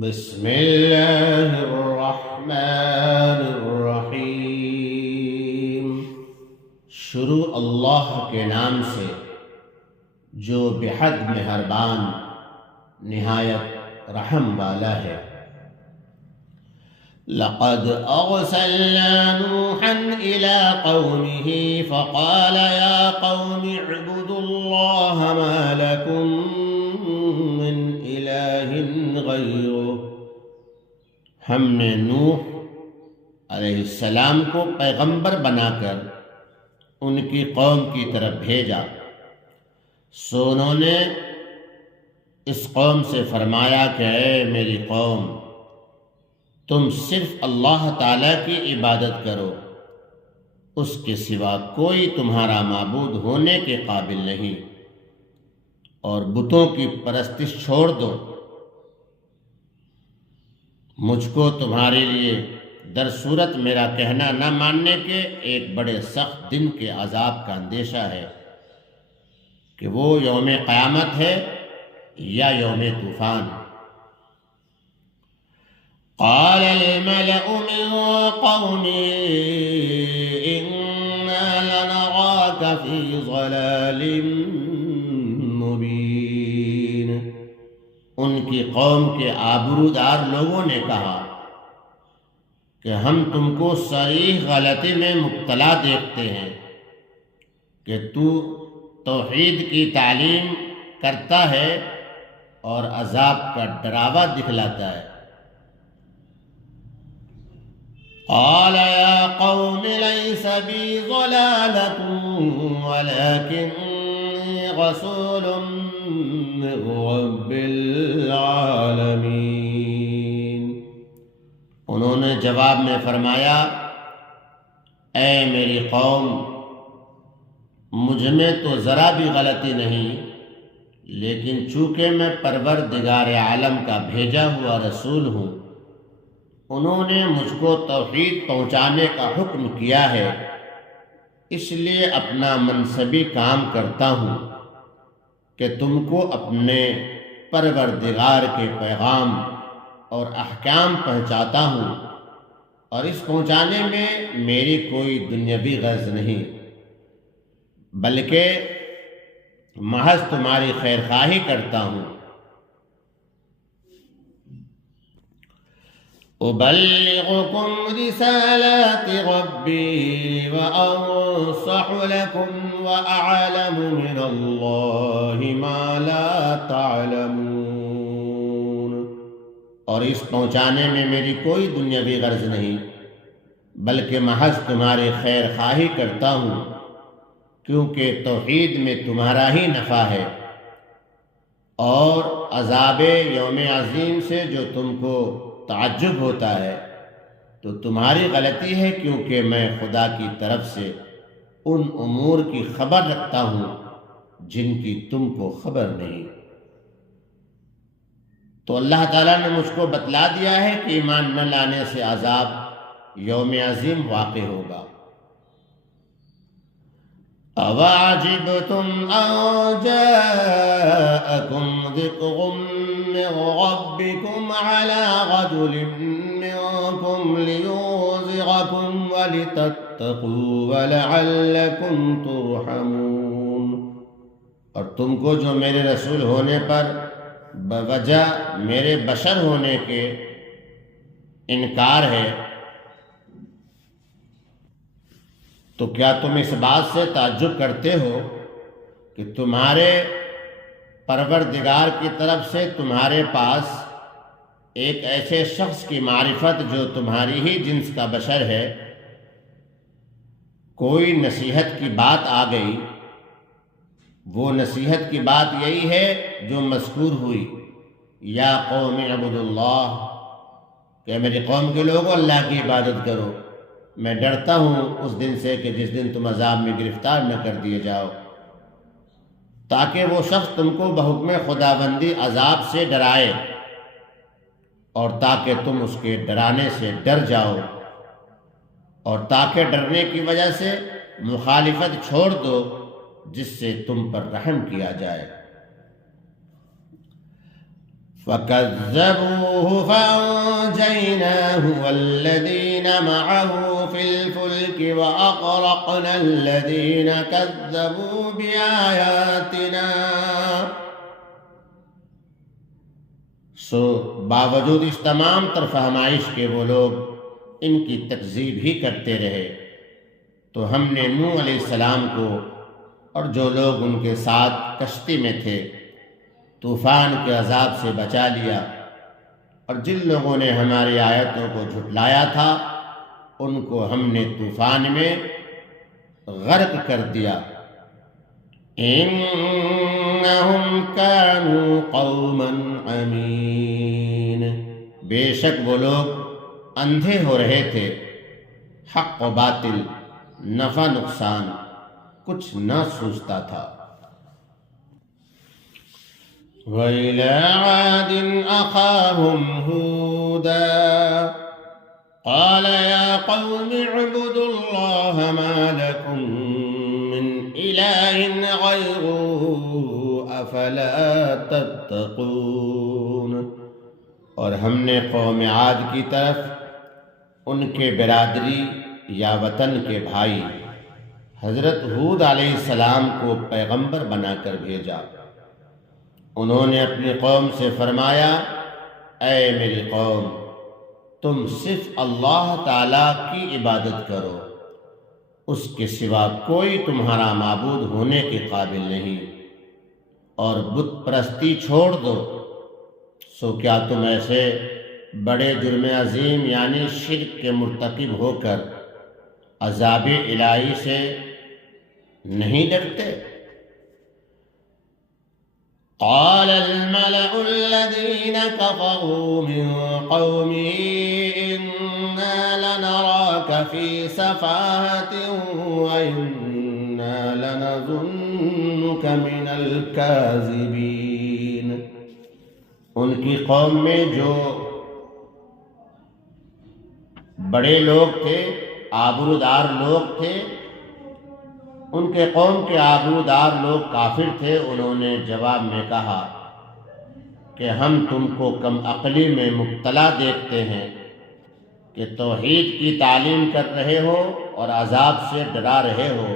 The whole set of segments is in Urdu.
بسم اللہ الرحمن الرحیم۔ شروع اللہ کے نام سے جو بحد مہربان نہایت رحم والا ہے۔ لقد أرسلنا نوحا إلى قومه فقال يا قوم اعبدوا الله ما لكم من إله غيره۔ ہم نے نوح علیہ السلام کو پیغمبر بنا کر ان کی قوم کی طرف بھیجا، سو انہوں نے اس قوم سے فرمایا کہ اے میری قوم، تم صرف اللہ تعالیٰ کی عبادت کرو، اس کے سوا کوئی تمہارا معبود ہونے کے قابل نہیں، اور بتوں کی پرستش چھوڑ دو۔ مجھ کو تمہارے لیے در صورت میرا کہنا نہ ماننے کے ایک بڑے سخت دن کے عذاب کا اندیشہ ہے، کہ وہ یوم قیامت ہے یا یوم طوفان۔ قال الملأ من قومه إنا لنراك في ضلال مبين۔ ان کی قوم کے آبرودار لوگوں نے کہا کہ ہم تم کو صریح غلطی میں مبتلا دیکھتے ہیں کہ تو توحید کی تعلیم کرتا ہے اور عذاب کا ڈراوا دکھلاتا ہے۔ قال يا قوم ليس بي ضلالة ولكني رسول من رب العالمين۔ انہوں نے جواب میں فرمایا، اے میری قوم، مجھ میں تو ذرا بھی غلطی نہیں، لیکن چونکہ میں پروردگار عالم کا بھیجا ہوا رسول ہوں، انہوں نے مجھ کو توحید پہنچانے کا حکم کیا ہے، اس لیے اپنا منصبی کام کرتا ہوں کہ تم کو اپنے پروردگار کے پیغام اور احکام پہنچاتا ہوں، اور اس پہنچانے میں میری کوئی دنیاوی غرض نہیں، بلکہ محض تمہاری خیر خواہی کرتا ہوں۔ أبلغكم رسالات ربي وأنصح لكم وأعلم من الله ما لا تعلمون۔ اور اس پہنچانے میں میری کوئی دنیاوی غرض نہیں، بلکہ محض تمہاری خیر خواہی کرتا ہوں، کیونکہ توحید میں تمہارا ہی نفع ہے، اور عذاب یوم عظیم سے جو تم کو تعجب ہوتا ہے تو تمہاری غلطی ہے، کیونکہ میں خدا کی طرف سے ان امور کی خبر رکھتا ہوں جن کی تم کو خبر نہیں۔ تو اللہ تعالیٰ نے مجھ کو بتلا دیا ہے کہ ایمان نہ لانے سے عذاب یوم عظیم واقع ہوگا۔ أَوَعَجِبْتُمْ أَنْ جَاءَكُمْ ذِكْرٌ مِّن رَّبِّكُمْ عَلَى رَجُلٍ مِّنكُمْ لِيُنذِرَكُمْ وَلِتَتَّقُوا وَلَعَلَّكُمْ تُرْحَمُونَ۔ اور تم کو جو میرے رسول ہونے پر بوجہ میرے بشر ہونے کے انکار ہے، تو کیا تم اس بات سے تعجب کرتے ہو کہ تمہارے پروردگار کی طرف سے تمہارے پاس ایک ایسے شخص کی معرفت جو تمہاری ہی جنس کا بشر ہے، کوئی نصیحت کی بات آ گئی؟ وہ نصیحت کی بات یہی ہے جو مذکور ہوئی، یا قوم اعبدوا اللہ، کہ میری قوم کے لوگوں اللہ کی عبادت کرو، میں ڈرتا ہوں اس دن سے کہ جس دن تم عذاب میں گرفتار نہ کر دیے جاؤ، تاکہ وہ شخص تم کو بحکم خداوندی عذاب سے ڈرائے، اور تاکہ تم اس کے ڈرانے سے ڈر جاؤ، اور تاکہ ڈرنے کی وجہ سے مخالفت چھوڑ دو جس سے تم پر رحم کیا جائے۔ فكذبوه فأنجيناه والذين معه في الفلك وأغرقنا الذين كذبوا بآياتنا. باوجود اس تمام تر فہمائش کے وہ لوگ ان کی تکذیب ہی کرتے رہے تو ہم نے نوح علیہ السلام کو اور جو لوگ ان کے ساتھ کشتی میں تھے طوفان کے عذاب سے بچا لیا، اور جن لوگوں نے ہماری آیتوں کو جھٹلایا تھا ان کو ہم نے طوفان میں غرق کر دیا. انہم کانوا قوما عمین، بے شک وہ لوگ اندھے ہو رہے تھے، حق و باطل، نفع نقصان کچھ نہ سوچتا تھا. وَإِلَىٰ عَادٍ أَخَاهُمْ هُودًا قَالَ يَا قَوْمِ اعْبُدُوا اللَّهَ مَا لَكُم مِّنْ إِلَٰهٍ غَيْرُهُ أَفَلَا تَتَّقُونَ. اور ہم نے قوم عاد کی طرف ان کے برادری یا وطن کے بھائی حضرت ہود علیہ السلام کو پیغمبر بنا کر بھیجا. انہوں نے اپنی قوم سے فرمایا، اے میری قوم، تم صرف اللہ تعالیٰ کی عبادت کرو، اس کے سوا کوئی تمہارا معبود ہونے کے قابل نہیں، اور بت پرستی چھوڑ دو. سو کیا تم ایسے بڑے جرم عظیم یعنی شرک کے مرتکب ہو کر عذاب الہی سے نہیں ڈرتے؟ قال الملأ الذين كفروا من قومه إنا لنراك في سفاهة وإنا لنظنك من الكاذبين. ان کی قوم میں جو بڑے لوگ تھے، آبرودار لوگ تھے، ان کے قوم کے آبرودار لوگ کافر تھے. انہوں نے جواب میں کہا کہ ہم تم کو کم عقلی میں مبتلا دیکھتے ہیں کہ توحید کی تعلیم کر رہے ہو اور عذاب سے ڈرا رہے ہو،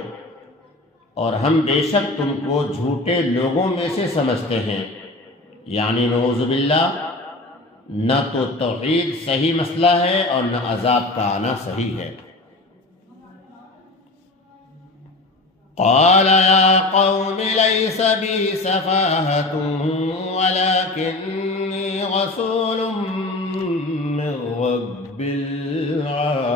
اور ہم بے شک تم کو جھوٹے لوگوں میں سے سمجھتے ہیں. یعنی نعوذ باللہ، نہ تو توحید صحیح مسئلہ ہے اور نہ عذاب کا آنا صحیح ہے. قال يا قوم ليس بي سفاهة ولكني رسول من رب العالمين.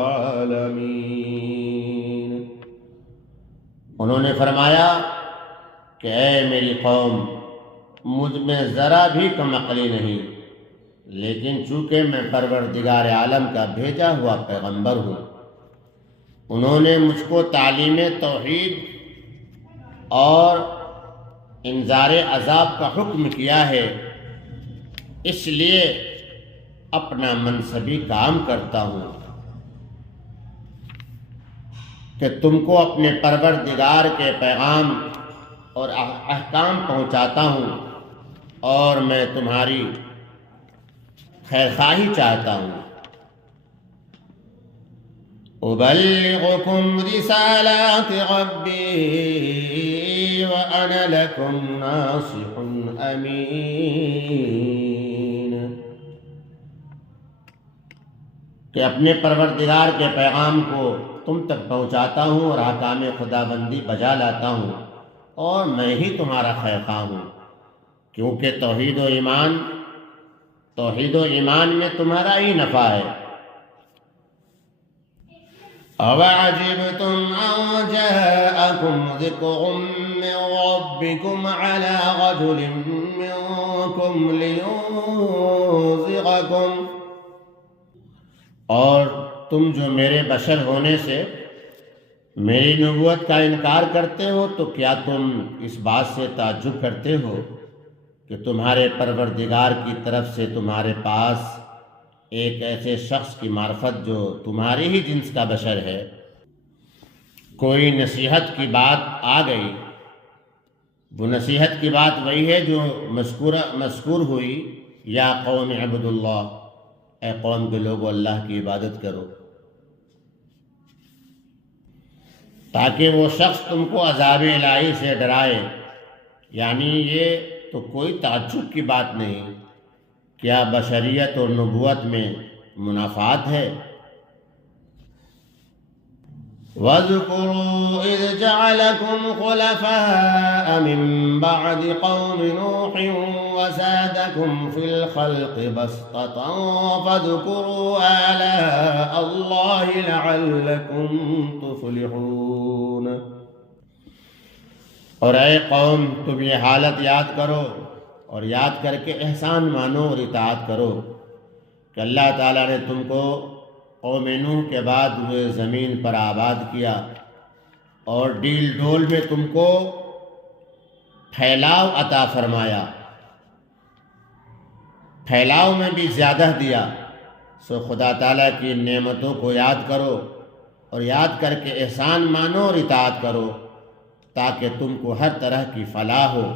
انہوں نے فرمایا کہ اے میری قوم، مجھ میں ذرا بھی کم عقلی نہیں، لیکن چونکہ میں پروردگار عالم کا بھیجا ہوا پیغمبر ہوں. انہوں نے مجھ کو تعلیم توحید اور انذار عذاب کا حکم کیا ہے، اس لیے اپنا منصبی کام کرتا ہوں کہ تم کو اپنے پروردگار کے پیغام اور احکام پہنچاتا ہوں، اور میں تمہاری خیرخواہی چاہتا ہوں. أبلغكم رسالات ربي وأنا لكم ناصح أمين. کہ اپنے پروردگار کے پیغام کو تم تک پہنچاتا ہوں اور احکام خدا بندی بجا لاتا ہوں، اور میں ہی تمہارا خیرخواہ ہوں، کیونکہ توحید و ایمان میں تمہارا ہی نفع ہے. أَوَعَجِبْتُمْ أَنْ جَاءَكُمْ ذِكْرٌ مِّن رَّبِّكُمْ عَلَىٰ رَجُلٍ مِّنكُمْ لِيُنذِرَكُمْ. اور تم جو میرے بشر ہونے سے میری نبوت کا انکار کرتے ہو، تو کیا تم اس بات سے تعجب کرتے ہو کہ تمہارے پروردگار کی طرف سے تمہارے پاس ایک ایسے شخص کی معرفت جو تمہاری ہی جنس کا بشر ہے، کوئی نصیحت کی بات آ گئی. وہ نصیحت کی بات وہی ہے جو مذکور ہوئی، یا قوم عبد اللہ، اے قوم کے لوگوں اللہ کی عبادت کرو، تاکہ وہ شخص تم کو عذاب الہی سے ڈرائے۔ یعنی یہ تو کوئی تعجب کی بات نہیں، کیا بشریت اور نبوت میں منافات ہے؟ واذكروا إذ جعلكم خلفاء من بعد قوم نوح وزادكم في الخلق بسطة فاذكروا آلاء الله لعلكم تفلحون۔ اور اے قوم، تم یہ حالت یاد کرو اور یاد کر کے احسان مانو اور اطاعت کرو کہ اللہ تعالیٰ نے تم کو قوم نوح کے بعد ہوئے زمین پر آباد کیا اور ڈیل ڈول میں تم کو پھیلاؤ عطا فرمایا، پھیلاؤ میں بھی زیادہ دیا۔ سو خدا تعالیٰ کی نعمتوں کو یاد کرو اور یاد کر کے احسان مانو اور اطاعت کرو تاکہ تم کو ہر طرح کی فلاح ہو۔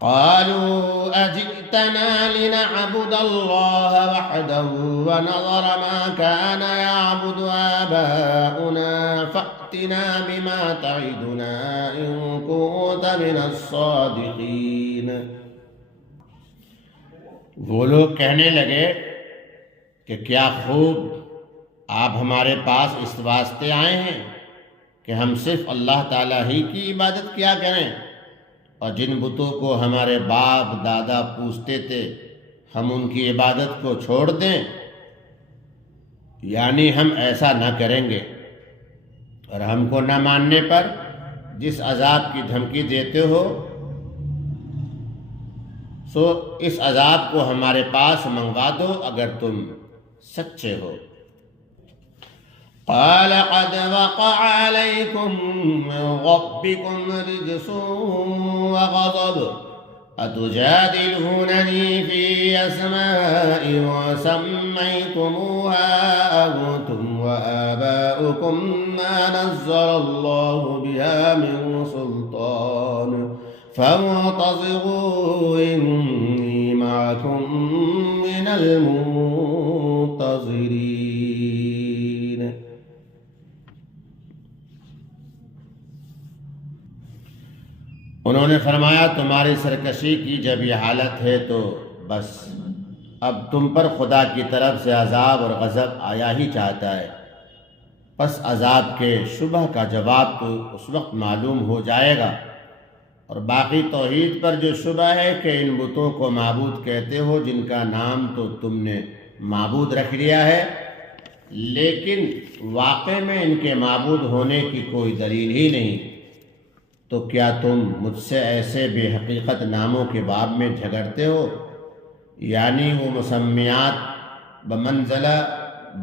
قالوا أجئتنا لنعبد الله وحده ونظر ما كان يعبد آباؤنا فأتنا بما تعدنا إن كنت من الصادقين۔ وہ لوگ کہنے لگے کہ کیا خوب آپ ہمارے پاس اس واسطے آئے ہیں کہ ہم صرف اللہ تعالیٰ ہی کی عبادت کیا کریں، اور جن بتوں کو ہمارے باپ دادا پوجتے تھے ہم ان کی عبادت کو چھوڑ دیں؟ یعنی ہم ایسا نہ کریں گے، اور ہم کو نہ ماننے پر جس عذاب کی دھمکی دیتے ہو سو اس عذاب کو ہمارے پاس منگوا دو اگر تم سچے ہو۔ قال قد وقع عليكم من ربكم رجس وغضب أتجادلونني في أسماء سميتموها أنتم وآباؤكم ما نزل الله بها من سلطان فانتظروا إني معكم من المنتظرين۔ انہوں نے فرمایا تمہاری سرکشی کی جب یہ حالت ہے تو بس اب تم پر خدا کی طرف سے عذاب اور غضب آیا ہی چاہتا ہے، پس عذاب کے شبہ کا جواب تو اس وقت معلوم ہو جائے گا۔ اور باقی توحید پر جو شبہ ہے کہ ان بتوں کو معبود کہتے ہو جن کا نام تو تم نے معبود رکھ لیا ہے، لیکن واقع میں ان کے معبود ہونے کی کوئی دلیل ہی نہیں، تو کیا تم مجھ سے ایسے بے حقیقت ناموں کے باب میں جھگڑتے ہو؟ یعنی وہ مسمیات بمنزلہ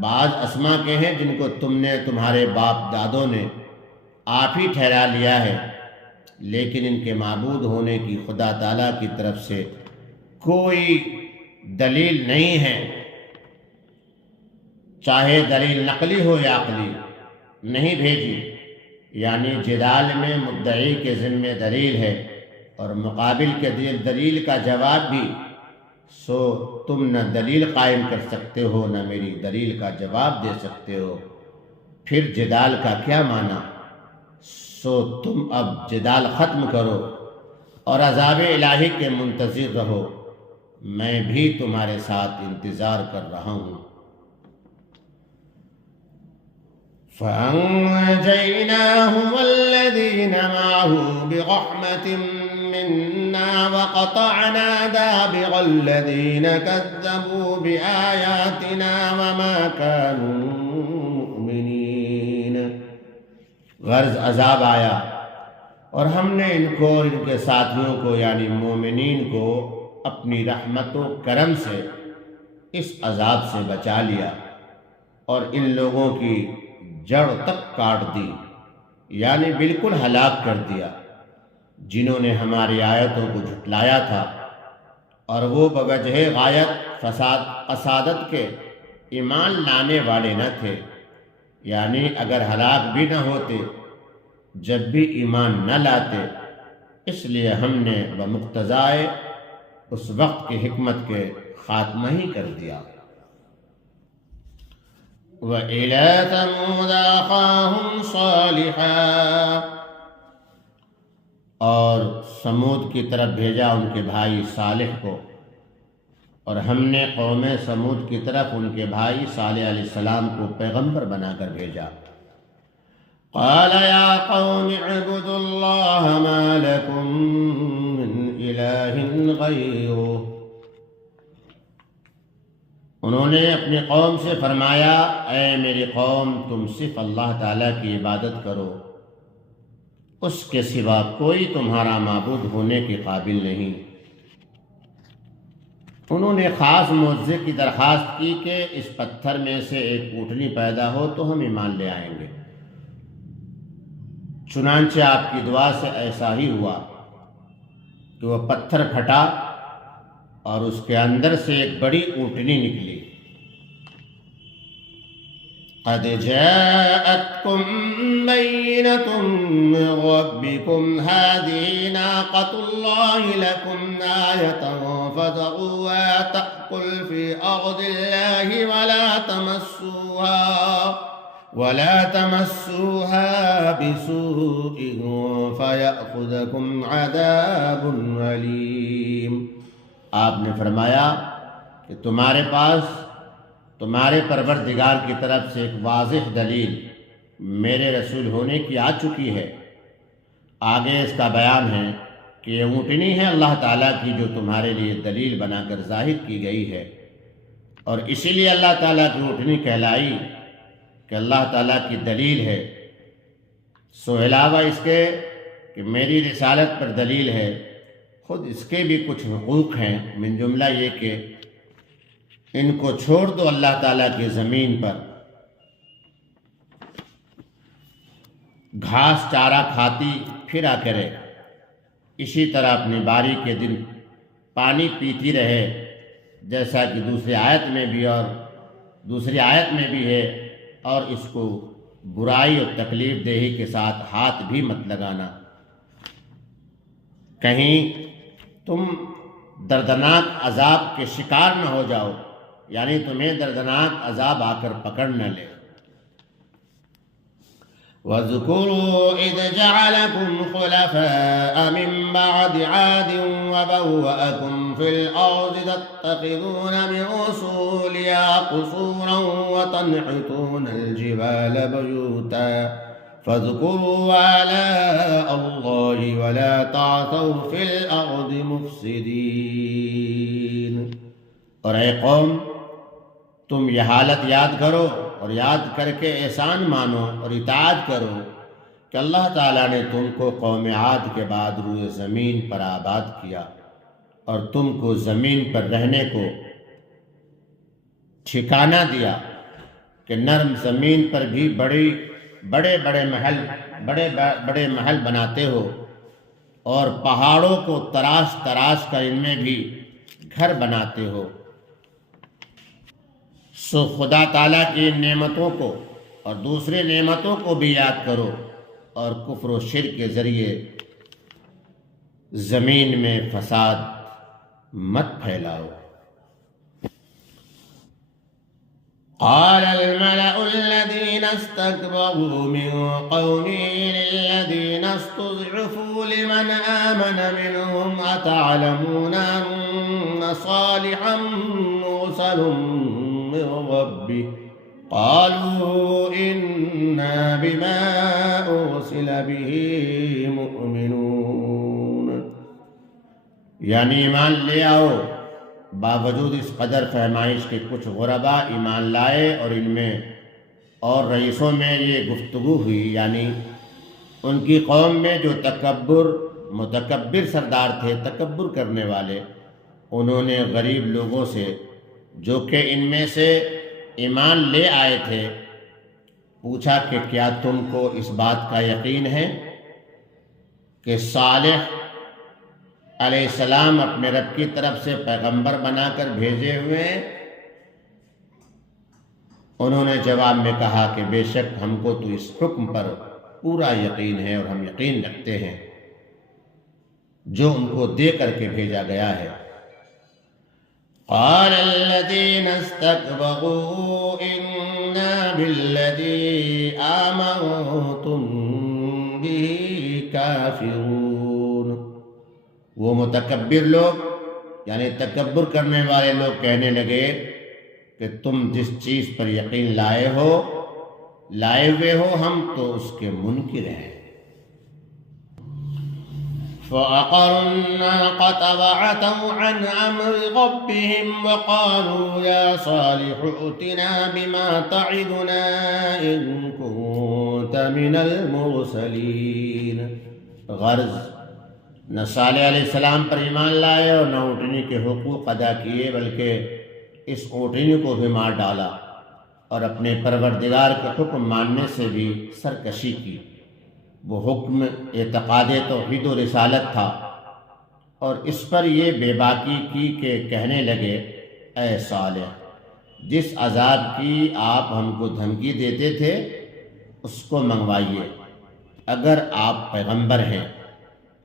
بعض اسما کے ہیں جن کو تم نے تمہارے باپ دادوں نے آپ ہی ٹھہرا لیا ہے، لیکن ان کے معبود ہونے کی خدا تعالیٰ کی طرف سے کوئی دلیل نہیں ہے، چاہے دلیل نقلی ہو یا عقلی، نہیں بھیجی۔ یعنی جدال میں مدعی کے ذمہ دلیل ہے اور مقابل کے دلیل کا جواب بھی، سو تم نہ دلیل قائم کر سکتے ہو نہ میری دلیل کا جواب دے سکتے ہو، پھر جدال کا کیا معنی؟ سو تم اب جدال ختم کرو اور عذاب الہی کے منتظر رہو، میں بھی تمہارے ساتھ انتظار کر رہا ہوں۔ فأنجيناه والذين معه برحمة منا وقطعنا دابر الذين كذبوا بآياتنا وما كانوا مؤمنين۔ غرض عذاب آیا اور ہم نے ان کو اور ان کے ساتھیوں کو یعنی مومنین کو اپنی رحمت و کرم سے اس عذاب سے بچا لیا اور ان لوگوں کی جڑ تک کاٹ دی، یعنی بالکل ہلاک کر دیا، جنہوں نے ہماری آیتوں کو جھٹلایا تھا اور وہ بوجہ غایت فسادت کے ایمان لانے والے نہ تھے۔ یعنی اگر ہلاک بھی نہ ہوتے جب بھی ایمان نہ لاتے، اس لیے ہم نے بمقتضائے اس وقت کی حکمت کے خاتمہ ہی کر دیا۔ وَإِلَى ثَمُودَ أَخَاهُمْ صَالِحًا، اور سمود کی طرف بھیجا ان کے بھائی صالح کو، اور ہم نے قوم سمود کی طرف ان کے بھائی صالح علیہ السلام کو پیغمبر بنا کر بھیجا۔ قَالَ يَا قَوْمِ اعْبُدُوا اللَّهَ مَا لَكُم مِّنْ إِلَٰهٍ غَيْرُهُ، انہوں نے اپنی قوم سے فرمایا، اے میری قوم، تم صرف اللہ تعالیٰ کی عبادت کرو، اس کے سوا کوئی تمہارا معبود ہونے کے قابل نہیں۔ انہوں نے خاص معجزے کی درخواست کی کہ اس پتھر میں سے ایک اونٹنی پیدا ہو تو ہم ایمان لے آئیں گے۔ چنانچہ آپ کی دعا سے ایسا ہی ہوا کہ وہ پتھر پھٹا اور اس کے اندر سے ایک بڑی اونٹنی نکلی۔ قَدْ جَاءَتْكُم بَيِّنَةٌ مِّن رَّبِّكُمْ هَٰذِهِ نَاقَةُ اللَّهِ لَكُمْ آيَةً فَذَرُوهَا تَأْكُلْ فِي أَرْضِ اللَّهِ وَلَا تَمَسُّوهَا بِسُوءٍ فَيَأْخُذَكُمْ عَذَابٌ أَلِيمٌ۔ آپ نے فرمایا کہ تمہارے پاس تمہارے پروردگار کی طرف سے ایک واضح دلیل میرے رسول ہونے کی آ چکی ہے۔ آگے اس کا بیان ہے کہ یہ اونٹنی ہے اللہ تعالیٰ کی جو تمہارے لیے دلیل بنا کر ظاہر کی گئی ہے، اور اسی لیے اللہ تعالیٰ کی اونٹنی کہلائی کہ اللہ تعالیٰ کی دلیل ہے۔ سو علاوہ اس کے کہ میری رسالت پر دلیل ہے، خود اس کے بھی کچھ حقوق ہیں، من جملہ یہ کہ ان کو چھوڑ دو اللہ تعالیٰ کی زمین پر گھاس چارہ کھاتی پھرا کرے، اسی طرح اپنی باری کے دن پانی پیتی رہے، جیسا کہ دوسری آیت میں بھی ہے، اور اس کو برائی اور تکلیف دہی کے ساتھ ہاتھ بھی مت لگانا، کہیں تم دردناک عذاب کے شکار نہ ہو جاؤ، یعنی تمہیں دردناک عذاب آ کر پکڑ نہ لے۔ وَاذْكُرُوا إِذْ جَعَلَكُمْ خُلَفَاءَ مِن بَعْدِ عَادٍ وَبَوَّأَكُمْ فِي الْأَرْضِ تَتَّخِذُونَ مِن أُصُولِهَا قُصُورًا وَتَنْحِتُونَ الْجِبَالَ بُيُوتًا فَاذْكُرُوا آلَاءَ اللَّهِ وَلَا تَعْثَوْا فِي الْأَرْضِ مُفْسِدِينَ۔ اور اے قوم، تم یہ حالت یاد کرو اور یاد کر کے احسان مانو اور اطاعت کرو کہ اللہ تعالیٰ نے تم کو قوم عاد کے بعد روئے زمین پر آباد کیا، اور تم کو زمین پر رہنے کو ٹھکانہ دیا کہ نرم زمین پر بھی بڑے بڑے محل بناتے ہو، اور پہاڑوں کو تراش کر ان میں بھی گھر بناتے ہو۔ سو خدا تعالیٰ کی ان نعمتوں کو اور دوسرے نعمتوں کو بھی یاد کرو، اور کفر و شرک کے ذریعے زمین میں فساد مت پھیلاؤ۔ قال الملأ الذين استكبروا من قومه للذين استضعفوا لمن آمن منهم أتعلمون أن صالحا مرسل من ربه قالوا إنا بما أرسل به مؤمنون، یعنی ایمان لے آؤ۔ باوجود اس قدر فہمائش کے کچھ غربا ایمان لائے، اور ان میں اور رئیسوں میں یہ گفتگو ہوئی، یعنی ان کی قوم میں جو متکبر سردار تھے، تکبر کرنے والے، انہوں نے غریب لوگوں سے جو کہ ان میں سے ایمان لے آئے تھے پوچھا کہ کیا تم کو اس بات کا یقین ہے کہ صالح علیہ السلام اپنے رب کی طرف سے پیغمبر بنا کر بھیجے ہوئے ہیں؟ انہوں نے جواب میں کہا کہ بے شک ہم کو تو اس حکم پر پورا یقین ہے، اور ہم یقین رکھتے ہیں جو ان کو دے کر کے بھیجا گیا ہے۔ قال الذين استكبروا إنا بالذي آمنتم به كافرون۔ وہ متکبر لوگ یعنی تکبر کرنے والے لوگ کہنے لگے کہ تم جس چیز پر یقین لائے ہوئے ہو ہم تو اس کے منکر ہیں۔ فعقروا الناقة وعتوا عن أمر ربهم وقالوا يا صالح ائتنا بما تعدنا إن كنت من المرسلين۔ غرض نہ صالح علیہ السلام پر ایمان لائے اور نہ اونٹنی کے حقوق ادا کیے، بلکہ اس اونٹنی کو بھی مار ڈالا اور اپنے پروردگار کے حکم ماننے سے بھی سرکشی کی۔ وہ حکم اعتقاد توحید و رسالت تھا، اور اس پر یہ بے باکی کی کہ کہنے لگے اے صالح، جس عذاب کی آپ ہم کو دھمکی دیتے تھے اس کو منگوائیے اگر آپ پیغمبر ہیں،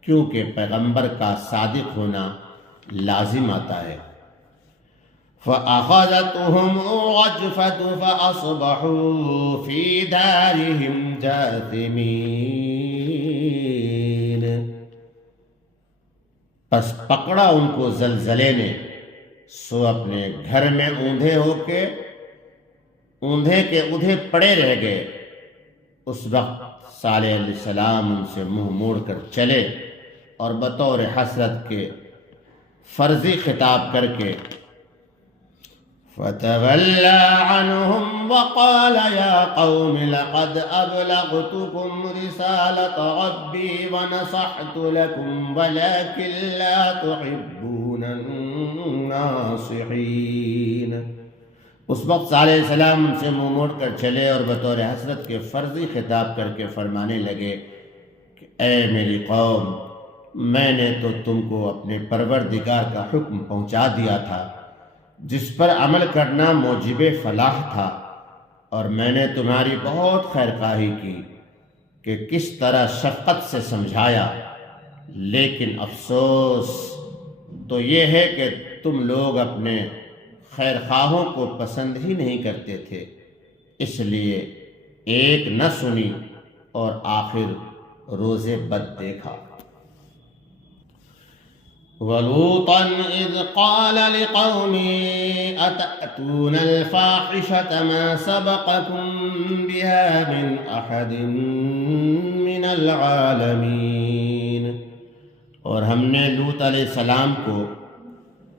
کیونکہ پیغمبر کا صادق ہونا لازم آتا ہے۔ فأخذتهم الرجفة فأصبحوا في دارهم جاثمين۔ پس پکڑا ان کو زلزلے نے، سو اپنے گھر میں اوندھے کے ادھے پڑے رہ گئے۔ اس وقت صالح علیہ السلام ان سے منہ موڑ کر چلے اور بطور حسرت کے فرضی خطاب کر کے فتولى عنهم وقال يا قوم لقد أبلغتكم رسالة ربي ونصحت لكم ولكن لا تحبون الناصحين۔ اس وقت صالح علیہ السلام ان سے منہ موڑ کر چلے اور بطور حسرت کے فرضی خطاب کر کے فرمانے لگے کہ اے میری قوم، میں نے تو تم کو اپنے پروردگار کا حکم پہنچا دیا تھا جس پر عمل کرنا موجب فلاح تھا، اور میں نے تمہاری بہت خیرخواہی کی کہ کس طرح شفقت سے سمجھایا، لیکن افسوس تو یہ ہے کہ تم لوگ اپنے خیرخواہوں کو پسند ہی نہیں کرتے تھے، اس لیے ایک نہ سنی اور آخر روز بد دیکھا۔ وَلُوطًا إِذْ قَالَ لِقَوْمِهِ أَتَأْتُونَ الْفَاحِشَةَ مَا سَبَقَكُم بِهَا مِنْ أَحَدٍ مِّنَ الْعَالَمِينَ۔ اور ہم نے لوط علیہ السلام کو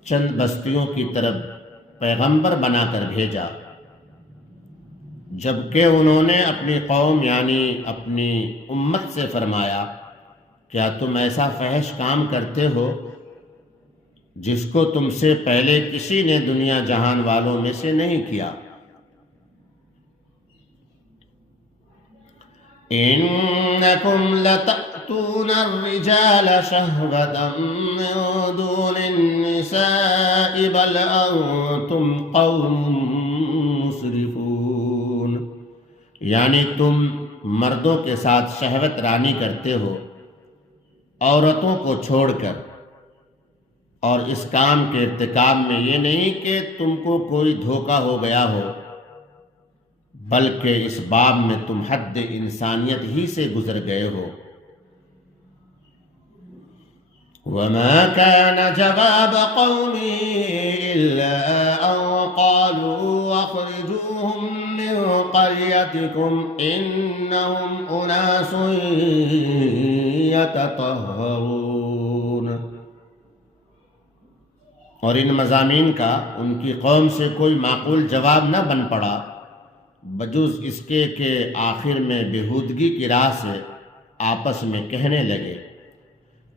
چند بستیوں کی طرف پیغمبر بنا کر بھیجا، جبکہ انہوں نے اپنی قوم یعنی اپنی امت سے فرمایا کیا تم ایسا فحش کام کرتے ہو جس کو تم سے پہلے کسی نے دنیا جہان والوں میں سے نہیں کیا؟ إنكم لتأتون الرجال شهوة من دون النساء بل أنتم قوم مسرفون۔ یعنی تم مردوں کے ساتھ شہوت رانی کرتے ہو عورتوں کو چھوڑ کر، اور اس کام کے ارتکاب میں یہ نہیں کہ تم کو کوئی دھوکہ ہو گیا ہو، بلکہ اس باب میں تم حد انسانیت ہی سے گزر گئے ہو۔ وما كان جواب قومه إلا أن قالوا أخرجوهم من قريتكم إنهم أناس يتطهرون۔ اور ان مضامین کا ان کی قوم سے کوئی معقول جواب نہ بن پڑا بجز اس کے کہ آخر میں بےہودگی کی راہ سے آپس میں کہنے لگے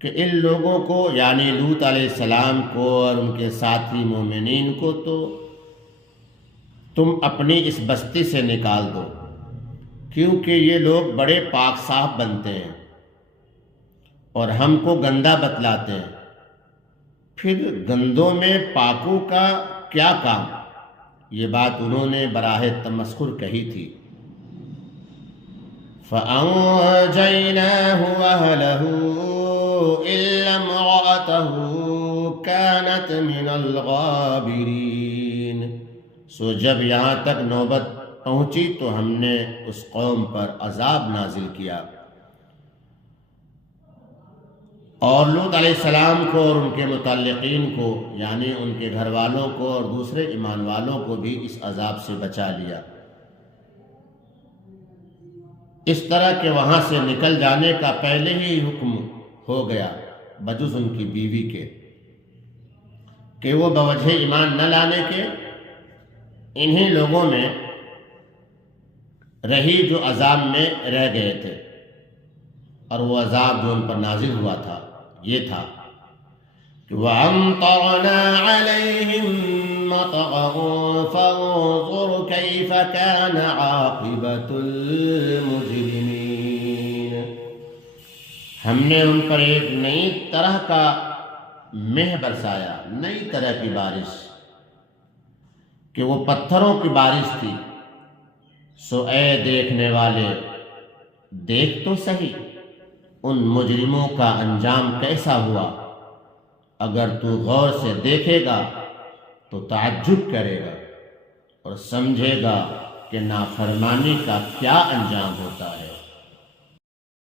کہ ان لوگوں کو یعنی لوط علیہ السلام کو اور ان کے ساتھی مومنین کو تو تم اپنی اس بستی سے نکال دو، کیونکہ یہ لوگ بڑے پاک صاف بنتے ہیں اور ہم کو گندا بتلاتے ہیں، پھر گندوں میں پاکوں کا کیا کام؟ یہ بات انہوں نے براہ تمسخر کہی تھی۔ فَأَنْجَيْنَاهُ وَأَهْلَهُ إِلَّا امْرَأَتَهُ كانت من الغابرين. سو جب یہاں تک نوبت پہنچی تو ہم نے اس قوم پر عذاب نازل کیا، اور لوط علیہ السلام کو اور ان کے متعلقین کو، یعنی ان کے گھر والوں کو اور دوسرے ایمان والوں کو بھی اس عذاب سے بچا لیا، اس طرح کہ وہاں سے نکل جانے کا پہلے ہی حکم ہو گیا، بجز ان کی بیوی کے، کہ وہ بوجہ ایمان نہ لانے کے انہی لوگوں میں رہی جو عذاب میں رہ گئے تھے، اور وہ عذاب جو ان پر نازل ہوا تھا یہ تھا کہ وَأَمْطَرْنَا عَلَيْهِمْ مَطَرًا فَانظُرْ كَيْفَ كَانَ عَاقِبَةُ الْمُجْرِمِينَ. ہم نے ان پر ایک نئی طرح کا مہ برسایا، نئی طرح کی بارش، کہ وہ پتھروں کی بارش تھی. سو اے دیکھنے والے دیکھ تو صحیح ان مجرموں کا انجام کیسا ہوا. اگر تو غور سے دیکھے گا تو تعجب کرے گا اور سمجھے گا کہ نافرمانی کا کیا انجام ہوتا ہے.